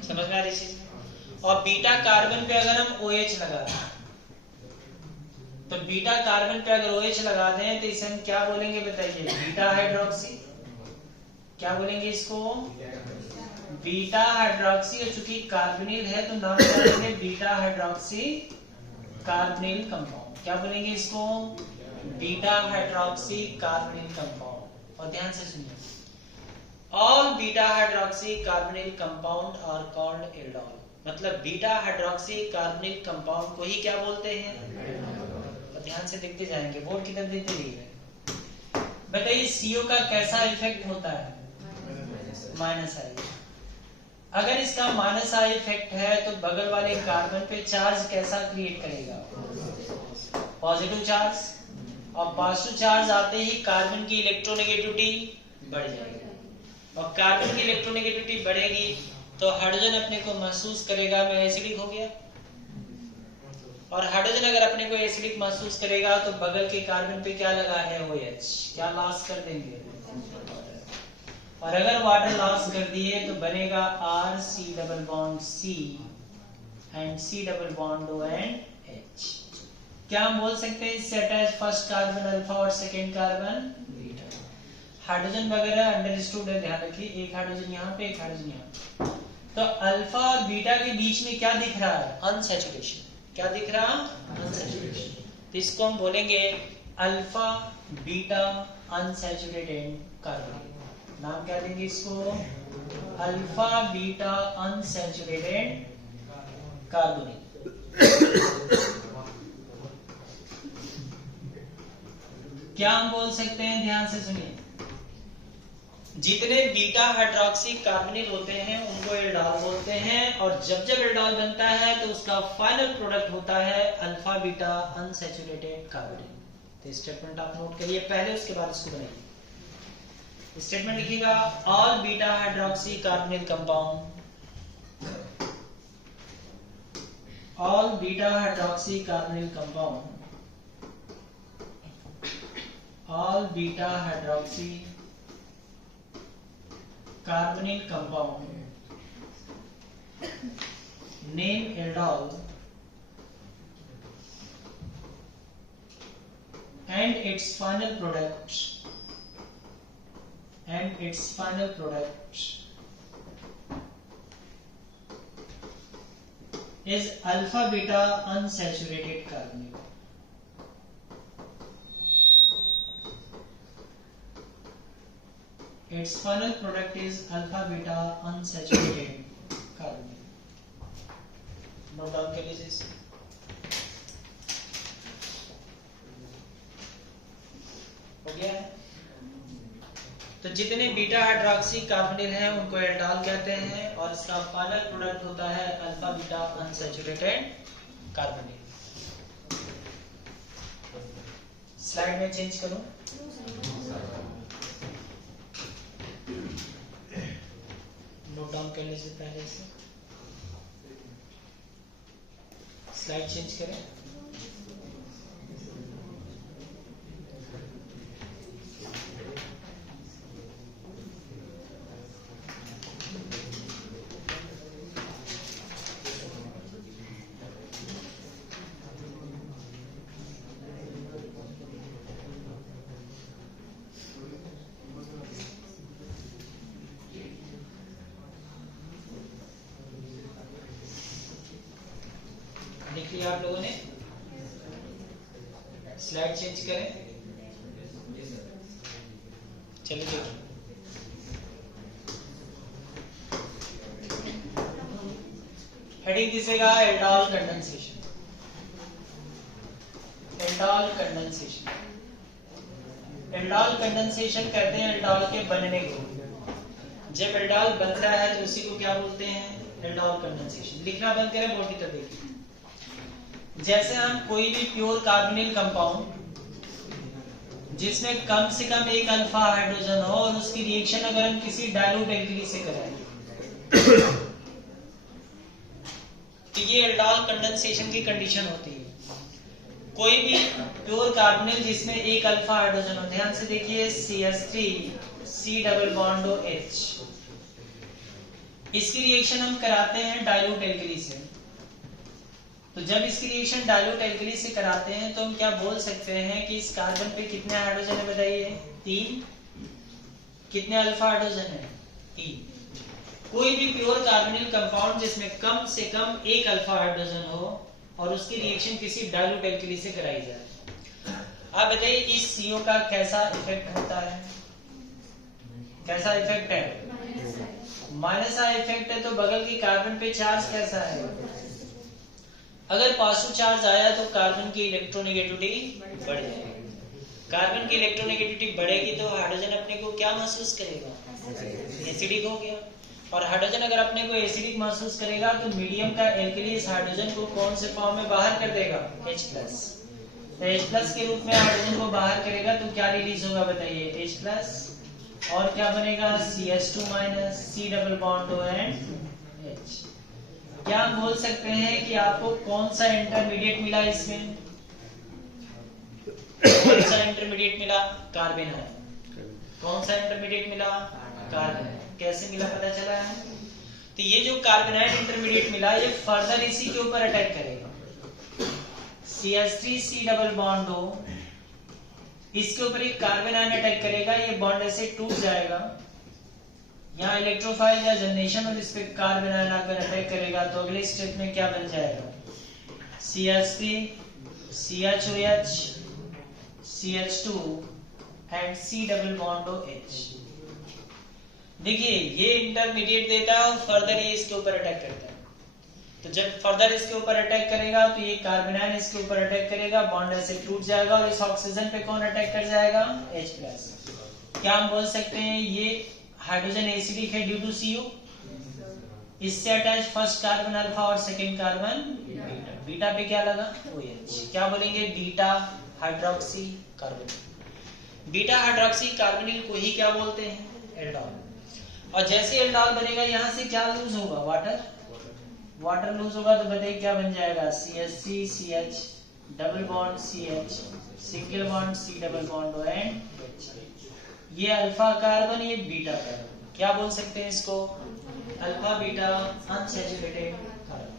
समझ में आ रही चीज? और बीटा कार्बन पे अगर हम OH लगा दें तो बीटा कार्बन पे अगर OH लगा दें तो इसे हम क्या बोलेंगे बताइए? Beta hydroxy. क्या बोलेंगे इसको? Beta hydroxy. और चूंकि कार्बोनिल है तो नाम क्या देंगे? Beta hydroxy carbonyl compound. क्या बोलेंगे इसको? Beta hydroxy carbonyl compound. और ध्यान से सुनिए, all beta hydroxy carbonyl compound are called aldol. मतलब बीटा हाइड्रोक्सी कार्बोनिल कंपाउंड को ही क्या बोलते हैं? और ध्यान से देखते जाएंगे, बोर्ड की तरफ देखते जाइए। बताइए CO का कैसा इफेक्ट होता है? माइनस आई। अगर इसका माइनस आई इफेक्ट है तो बगल वाले कार्बन पे चार्ज कैसा क्रिएट करेगा? Positive charge. और पॉजिटिव चार्ज आते ही कार्बन की इलेक्ट्रोनेगेटिविटी बढ़ जाएगी। और कार्बन की इलेक्ट्रोनेगेटिविटी बढ़ेगी तो हाइड्रोजन अपने को महसूस करेगा मैं एसिडिक हो गया। और हाइड्रोजन अगर अपने को एसिडिक महसूस करेगा तो बगल के कार्बन पे क्या लगा है? OH। क्या लॉस कर देंगे? और अगर वाटर लॉस कर दिए तो बनेगा R C double bond C and C double bond O and H। क्या हम बोल सकते हैं इससे अटैच फर्स्ट कार्बन अल्फा और सेकेंड कार्बन बीटा। हाइड्रोजन वगैरह अंडरस्टूड है, ध्यान रखिए, एक हाइड्रोजन यहाँ पे एक हाइड्रोजन यहाँ पे। तो अल्फा और बीटा के बीच में क्या दिख रहा है? अनसैचुरेशन। क्या दिख रहा? अनसैचुरेशन। तो इसको हम बोलेंगे अल्फा बीटा अनसैचुरेटेड कार्बोनेट। नाम क्या देंगे इसको? Alpha beta unsaturated carbonate. क्या हम बोल सकते हैं? ध्यान से सुनिए, जितने बीटा हाइड्रोक्सी कार्बोनिल होते हैं उनको एल्डोल बोलते हैं, और जब जब एल्डोल बनता है तो उसका फाइनल प्रोडक्ट होता है अल्फा बीटा अनसैचुरेटेड कार्बोनिल। तो स्टेटमेंट आप नोट करिए पहले, उसके बाद इसको बनाइए। स्टेटमेंट लिखिएगा, all beta hydroxy carbonyl compound, all beta hydroxy carbonyl compound, all beta hydroxy carbonyl compound name aldol and its final product is alpha beta unsaturated carbonyl। Its final product is alpha beta unsaturated carbonyl। Note down कर लीजिए इसे। हो गया है? तो जितने beta hydroxy carbonyl हैं उनको एल्डोल कहते हैं, और इसका फाइनल प्रोडक्ट होता है alpha beta unsaturated carbonyl. Slide में चेंज करूं? नोट डाउन कर लीजिए पहले से। स्लाइड चेंज करें। लिख लिया आप लोगों ने? स्लाइड चेंज करें। चलिए देखिए, हेडिंग दिसेगा aldol condensation. Aldol condensation, aldol condensation कहते हैं एल्डोल के बनने को। जब एल्डोल बनता है तो उसी को क्या बोलते हैं? Aldol condensation. लिखना बंद करें, बोर्ड की तरफ देखिए। जैसे हम कोई भी प्योर कार्बोनिल कंपाउंड जिसमें कम से कम एक अल्फा हाइड्रोजन हो और उसकी रिएक्शन अगर हम किसी डाइल्यूट एल्कली से करें तो ये एल्डोल कंडेंसेशन की कंडीशन होती है। कोई भी प्योर कार्बोनिल जिसमें एक अल्फा हाइड्रोजन हो, ध्यान से देखिए, CH3 C double bond OH, इसकी रिएक्शन हम कराते हैं डाइल्यूट एल्कली से। तो जब इसकी रिएक्शन डाइल्यूट एल्कली से कराते हैं तो हम क्या बोल सकते हैं कि इस कार्बन पे कितने हाइड्रोजन है बताइए? 3। कितने अल्फा हाइड्रोजन है? 3। कोई भी प्योर कार्बोनिल कंपाउंड जिसमें कम से कम एक अल्फा हाइड्रोजन हो और उसकी रिएक्शन किसी डाइल्यूट एल्कली से कराई जाए, आप बताइए इस CO का कैसा इफेक्ट होता है? कैसा इफेक्ट है? माइनस का इफेक्ट है। तो बगल की कार्बन पे चार्ज कैसा है? अगर पॉजिटिव चार्ज आया तो कार्बन की इलेक्ट्रोनेगेटिविटी बढ़ जाएगी। कार्बन की इलेक्ट्रोनेगेटिविटी बढ़ेगी तो हाइड्रोजन अपने को क्या महसूस करेगा? एसिडिक हो गया। और हाइड्रोजन अगर अपने को एसिडिक महसूस करेगा तो मीडियम का एल्कली इस हाइड्रोजन को कौन से फॉर्म में बाहर कर देगा? H+। तो H+ के रूप में हाइड्रोजन को बाहर करेगा तो क्या रिलीज होगा बताइए? H+। और क्या बनेगा? CH2- C double bond O and H। क्या हम बोल सकते हैं कि आपको कौन सा इंटरमीडिएट मिला? इसमें कौन सा इंटरमीडिएट मिला? कार्बन है। कौन सा इंटरमीडिएट मिला? कार्बन। कैसे मिला पता चला है? तो ये जो कार्बोनाइल इंटरमीडिएट मिला ये फर्दर इसी के ऊपर अटैक करेगा। CH3C डबल बॉन्ड हो, इसके ऊपर एक कार्बन आयन अटैक करेगा, ये बॉन्ड ऐसे टूट जाएगा, यहाँ इलेक्ट्रोफाइल या जनरेशन और इस पे कार्बन आयन आकर अटैक करेगा, तो अगले स्टेप में क्या बन जाएगा? CH3 CHOH CH2 and C double bond OH। देखिए ये इंटरमीडिएट देता है और फर्दर ये इसके ऊपर अटैक करता है। तो जब फर्दर इसके ऊपर अटैक करेगा तो ये कार्बन आयन इसके ऊपर अटैक करेगा, बॉन्ड ऐसे टूट जाएगा और इस ऑक्सीजन पे कौन अटैक कर जाएगा? H+। क्या हम बोल सकते हैं ये हाइड्रोजन एसिडिक है ड्यू टू CO? इससे अटैच फर्स्ट कार्बन अल्फा और सेकंड कार्बन बीटा। बीटा पे क्या लगा? OH। क्या बोलेंगे? Beta hydroxy carbonyl. Beta hydroxy carbonyl को ही क्या बोलते हैं? एल्डोल। और जैसे एल्डोल बनेगा यहाँ से क्या लूज होगा? वाटर। वाटर लूज होगा तो बताइए क्या बन जाएगा? CH3 CH double bond CH single bond C double bond O and H। ये अल्फा कार्बन, ये बीटा कार्बन। क्या बोल सकते हैं इसको? Alpha beta unsaturated carbon.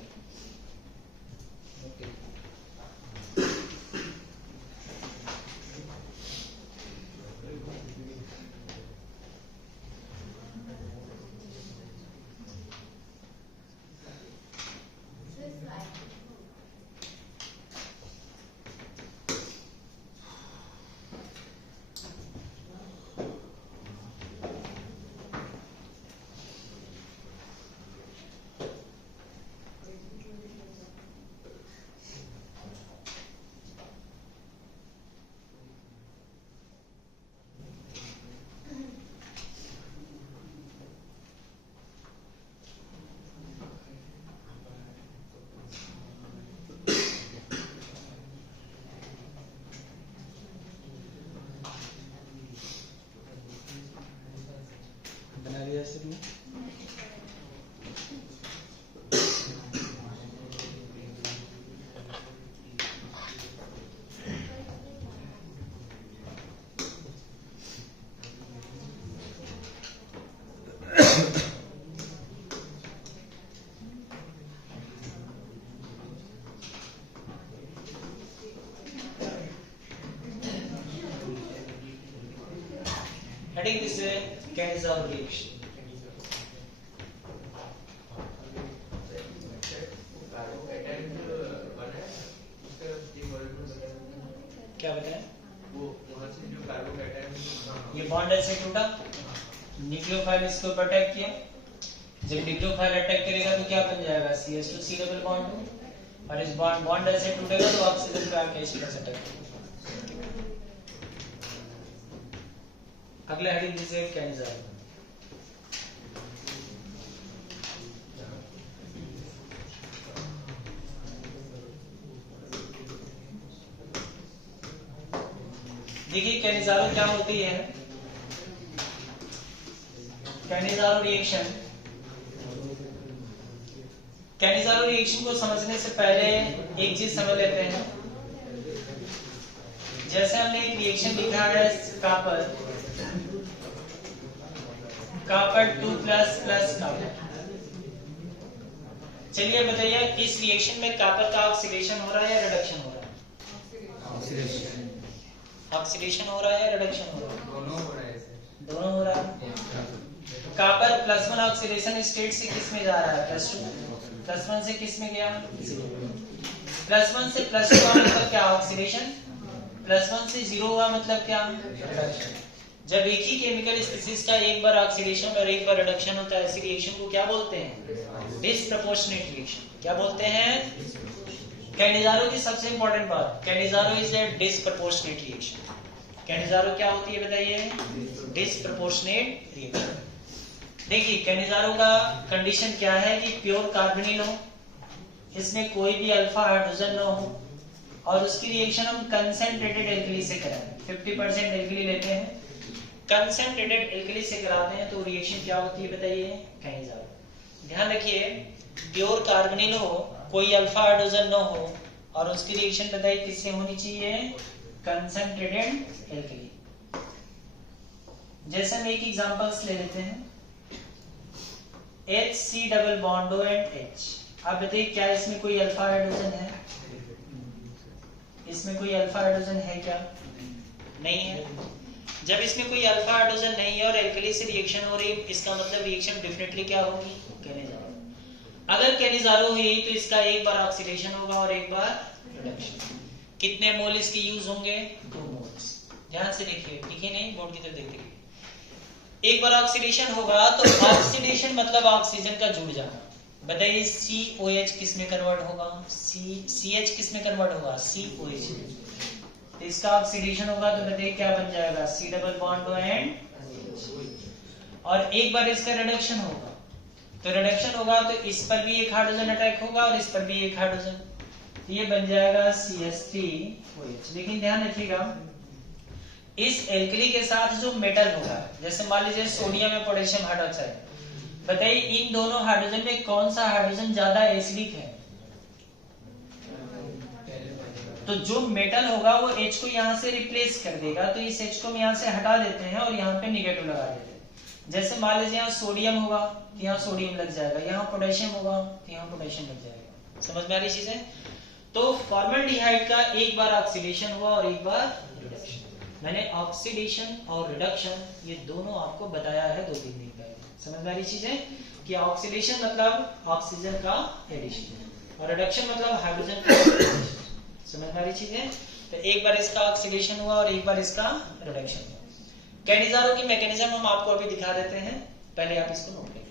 बना लिया सबने? Heading this way, Kenzal reaction. क्या बताएं? ये बॉन्ड ऐसे टूटा, न्यूक्लियोफाइल इसके ऊपर अटैक किया। जब न्यूक्लियोफाइल अटैक करेगा तो क्या बन जाएगा? CH2 C डबल बॉन्ड, और इस बॉन्ड ऐसे टूटेगा तो ऑक्सीजन पे आके H+ अटैक करेगा। अगला हेडिंग दिस इज कैंसर। देखिए कैनिजारो क्या होती है? कैनिजारो रिएक्शन, कैनिजारो रिएक्शन को समझने से पहले एक चीज समझ लेते हैं। जैसे हमने एक रिएक्शन लिखा है कापर 2+ कापर। चलिए बताइए इस रिएक्शन में कापर का ऑक्सीडेशन हो रहा है या रिडक्शन हो रहा है? ऑक्सीडेशन हो रहा है या रिडक्शन हो रहा है? दोनों हो रहा है। कापर +1 ऑक्सीडेशन स्टेट से किस में जा रहा है? +1 से किस में गया? +1 से +2 का मतलब क्या? ऑक्सीडेशन। +1 से 0 हुआ मतलब क्या? रिडक्शन। जब एक ही केमिकल स्पीशीज का एक बार ऑक्सीडेशन और एक बार रिडक्शन होता है, ऐसी रिएक्शन को क्या बोलते हैं? Disproportionate reaction. क्या बोलते हैं? कैनिजारो की सबसे इंपॉर्टेंट बात, Cannizzaro is a disproportionate reaction. Cannizzaro क्या होती है बताइए? Disproportionate reaction. देखिए कैनिजारो का कंडीशन क्या है कि प्योर कार्बोनिल हो, इसमें कोई भी अल्फा हाइड्रोजन न हो, और उसकी रिएक्शन हम कंसंट्रेटेड एल्कली से कराएं। 50% एल्कली लेते हैं, कंसंट्रेटेड एल्कली से कराते हैं, तो रिएक्शन क्या होती है बताइए? कैनिजारो। ध्यान रखिए प्योर कार्बोनिल हो, कोई अल्फा हाइड्रोजन न हो, और उसकी रिएक्शन बताइए किससे होनी चाहिए? Concentrated alkali. जैसे हम एक एग्जांपल्स ले लेते हैं, HC double bond O and H। आप बताइए क्या इसमें कोई अल्फा हाइड्रोजन है? इसमें कोई अल्फा हाइड्रोजन है क्या? नहीं है। जब इसमें कोई अल्फा हाइड्रोजन नहीं है और एल्कली से रिएक्शन हो रही है, इसका मतलब रिएक्शन डेफिनेटली क्या होगी? कैनिजारो। अगर कैनिजारो हुई तो इसका एक बार ऑक्सीडेशन होगा और एक बार रिडक्शन। कितने मोल इसके यूज होंगे? 2 मोल्स। ध्यान से देखिए, ठीक है? नहीं, बोर्ड की तरफ देखते रहिए। एक बार ऑक्सीडेशन होगा तो ऑक्सीडेशन मतलब ऑक्सीजन का जुड़ जाना। बताइए COH किस में कन्वर्ट होगा? CH किस में कन्वर्ट होगा? COH। तो इसका ऑक्सीडेशन होगा तो बताइए क्या बन जाएगा? C double bond O and H। और एक बार इसका रिडक्शन होगा, तो रिडक्शन होगा तो इस पर भी एक हाइड्रोजन अटैक होगा और इस पर भी एक हाइड्रोजन, तो ये बन जाएगा CH3OH। लेकिन ध्यान रखिएगा, इस एल्कली के साथ जो मेटल होगा, जैसे मान लीजिए सोडियम या पोटेशियम हाइड्रोक्साइड, बताइए इन दोनों हाइड्रोजन में कौन सा हाइड्रोजन ज्यादा एसिडिक है? तो जो मेटल होगा वो H को यहाँ से रिप्लेस कर देगा, तो इस H को हम यहाँ से हटा देते हैं और यहाँ पे निगेटिव लगा देते हैं। जैसे मान लीजिए यहाँ सोडियम होगा तो यहाँ सोडियम लग जाएगा, यहाँ पोटेशियम होगा तो यहाँ पोटेशियम लग जाएगा। समझ में आ रही चीजें? तो फॉर्मल्डिहाइड का एक बार ऑक्सीडेशन हुआ और एक बार रिडक्शन। मैंने ऑक्सीडेशन और रिडक्शन ये दोनों आपको बताया है 2-3 दिन पहले। समझ में आ रही चीजें कि ऑक्सीडेशन मतलब ऑक्सीजन का एडिशन और रिडक्शन मतलब हाइड्रोजन का एडिशन। समझ में आ रही चीजें? तो एक बार इसका ऑक्सीडेशन हुआ और एक बार इसका रिडक्शन हुआ। कैनिजारो की मैकेनिज्म हम आपको अभी दिखा देते हैं, पहले आप इसको नोट कर लीजिए।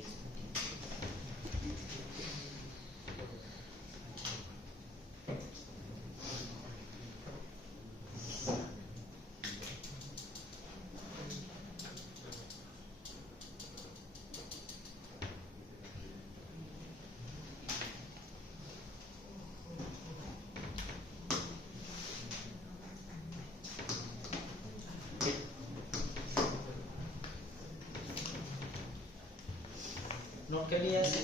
नोट कर लिया ऐसे?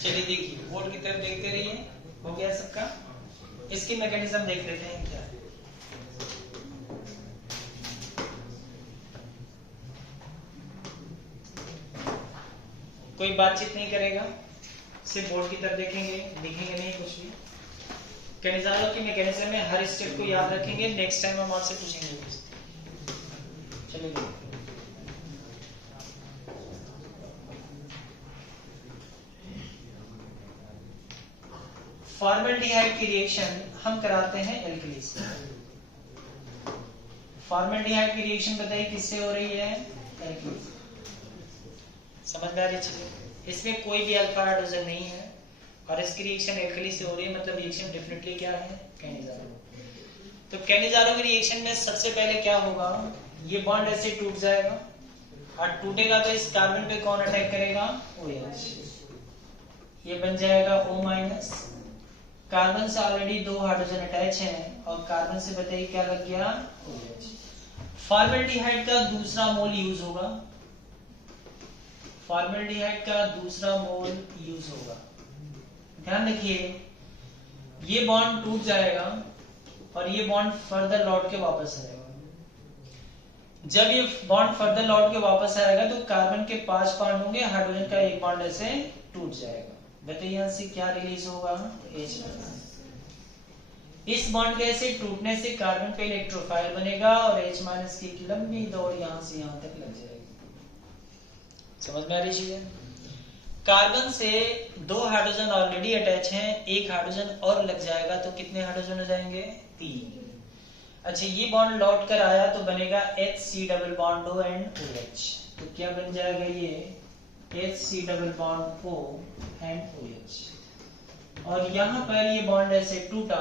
चलिए देखिए, बोर्ड की तरफ देखते रहिए। हो गया सबका? इसकी मैकेनिज्म देख लेते हैं क्या है। कोई बातचीत नहीं करेगा, सिर्फ बोर्ड की तरफ देखेंगे, लिखेंगे नहीं कुछ भी। कैनिजारो की मैकेनिज्म में हर स्टेप को याद रखेंगे, नेक्स्ट टाइम हम आपसे पूछेंगे। चलिए फॉर्मल्डिहाइड की रिएक्शन हम कराते हैं एल्कली से। फॉर्मल्डिहाइड की रिएक्शन बताइए किससे हो रही है? एल्कली। समझ में आ रही चीजें? इसमें कोई भी अल्फा हाइड्रोजन नहीं है और इसकी रिएक्शन एल्कली से हो रही है, मतलब रिएक्शन डेफिनेटली क्या है? कैनिजारो। तो कैनिजारो की रिएक्शन में सबसे पहले क्या होगा? ये बॉन्ड ऐसे टूट जाएगा और टूटेगा तो इस कार्बन पे कौन अटैक करेगा? OH। ये बन जाएगा O-। कार्बन से ऑलरेडी 2 हाइड्रोजन अटैच हैं और कार्बन से बताइए क्या लग गया? OH। फॉर्मल्डिहाइड का दूसरा मोल यूज होगा, फॉर्मल्डिहाइड का दूसरा मोल यूज होगा। ध्यान रखिए, ये बॉन्ड टूट जाएगा और ये बॉन्ड फर्दर लौट के वापस आएगा। जब ये बॉन्ड फर्दर लौट के वापस आएगा तो कार्बन के 5 बॉन्ड होंगे, हाइड्रोजन का एक बॉन्ड ऐसे टूट जाएगा। बताइए यहां से क्या रिलीज होगा? H-। इस बॉन्ड के ऐसे टूटने से कार्बन पे इलेक्ट्रोफाइल बनेगा और H- की एक लंबी दौड़ यहां से यहां तक लग जाएगी। समझ में आ रही चीज? कार्बन से 2 हाइड्रोजन ऑलरेडी अटैच हैं, एक हाइड्रोजन और लग जाएगा तो कितने हाइड्रोजन हो जाएंगे? 3। अच्छा, ये बॉन्ड लौट कर आया तो बनेगा HC double bond O and OH। तो क्या बन जाएगा? ये HC double bond O and OH। और यहाँ पर ये बॉन्ड ऐसे टूटा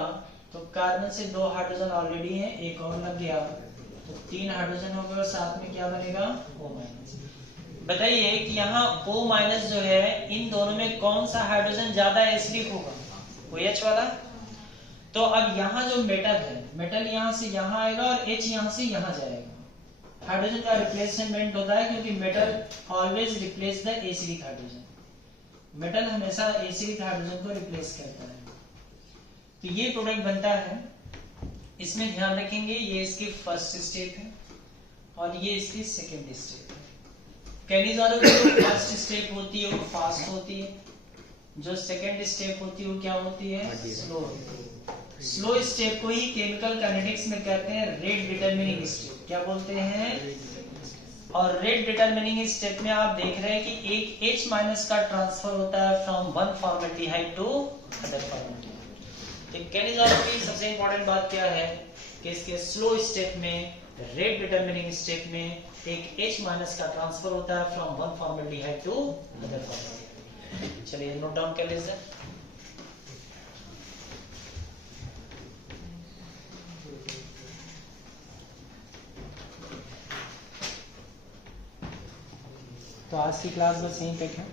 तो कार्बन से 2 हाइड्रोजन ऑलरेडी हैं, एक और लग गया तो 3 हाइड्रोजन हो गए और साथ में क्या बनेगा? O-। बताइए कि यहाँ O- जो है, इन दोनों में कौन सा हाइड्रोजन ज्यादा एसिडिक होगा? OH वाला। तो अब यहाँ जो मेटल है, मेटल यहाँ से यहाँ आएगा और H यहाँ से यहाँ जाएगा। हाइड्रोजन का रिप्लेसमेंट होता है क्योंकि metal always replace the acidic hydrogen, metal हमेशा एसिडिक हाइड्रोजन को रिप्लेस करता है। तो ये प्रोडक्ट बनता है, इसमें ध्यान रखेंगे ये इसकी फर्स्ट स्टेप है और ये इसकी सेकेंड स्टेप है। कैनिजारो की जो फर्स्ट स्टेप होती है वो फास्ट होती है, जो सेकेंड स्टेप होती है वो क्या होती है, स्लो होती है। स्लो स्टेप को ही केमिकल काइनेटिक्स में कहते हैं रेट डिटरमिनिंग स्टेप। क्या बोलते हैं? और रेट डिटरमिनिंग स्टेप में आप देख रहे हैं कि एक H माइनस का ट्रांसफर होता है from one formaldehyde to other formaldehyde. तो कैनिजारो की सबसे इंपॉर्टेंट बात क्या है कि इसके स्लो स्टेप में, रेट डिटरमिनिंग स्टेप में एक H माइनस का ट्रांसफर होता है from one formaldehyde to other formaldehyde. चलिए नोट डाउन कर लीजिए। तो आज की क्लास बस यहीं तक है।